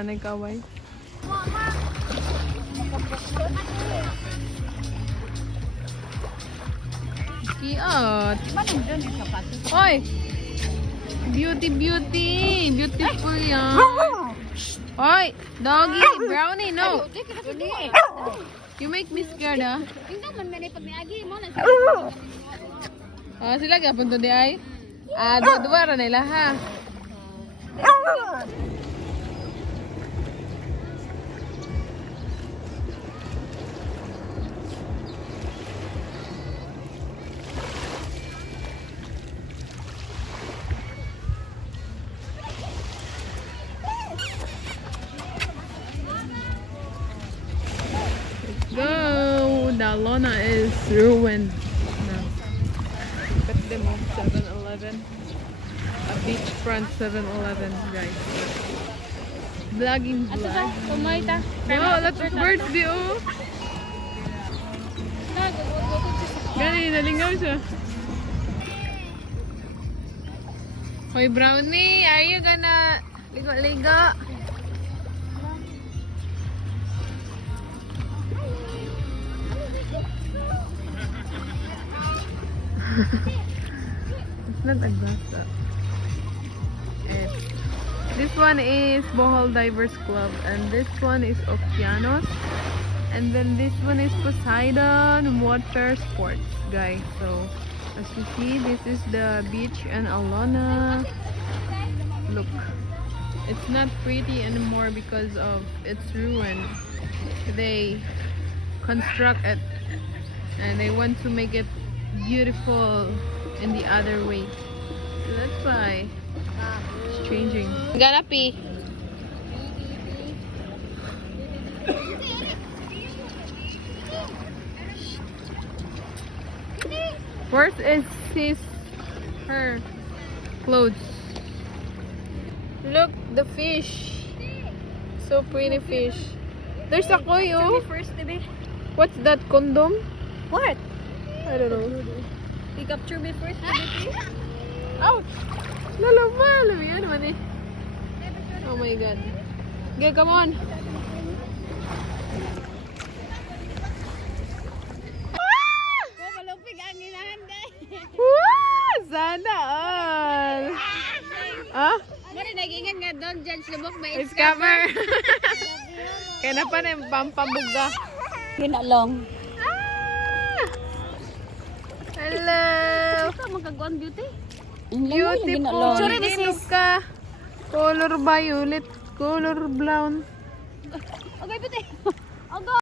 man ay kaway. Cute. Oy! Beauty, beauty! Beautiful yan. Oy! Doggy! Brownie, no! You make me scared, ah. Ah, sila gapon to di ay? Ah, dua ra nila, ha? Go! The Lona is ruined now. Look at them off 7-Eleven. A beachfront 7-Eleven, guys. Vlogging vlog. Wow, lots of birds di oh. Gani, nalingaw siya. Hoy Brownie, are you gonna ligo-ligo? It's not a glass up. This one is Bohol Divers Club and this one is Okeanos and then this one is Poseidon Water Sports, guys. So as you see, this is the beach and Alona. Look, it's not pretty anymore because of its ruin. They construct it and they want to make it beautiful in the other way, so that's why it's changing. Gonna pee. Where is her clothes? Look, the fish, so pretty fish. There's a koi, oh. What's that, condom? What? I don't know. You capture me first, baby. Ouch! Lalo yan naman eh. Oh my god. Okay, come on. Malupig ang inahan, guys. Woo! Sana all. Ah? Mari nag-ingat nga doon, Judge Lubok, may Scammer. Kaya na pa na yung pampabuga. Ginalong. Hello! Ito, magkagawan beauty. Beautiful. Sino ka? Color violet. Color brown. Okay, beauty. Ogo!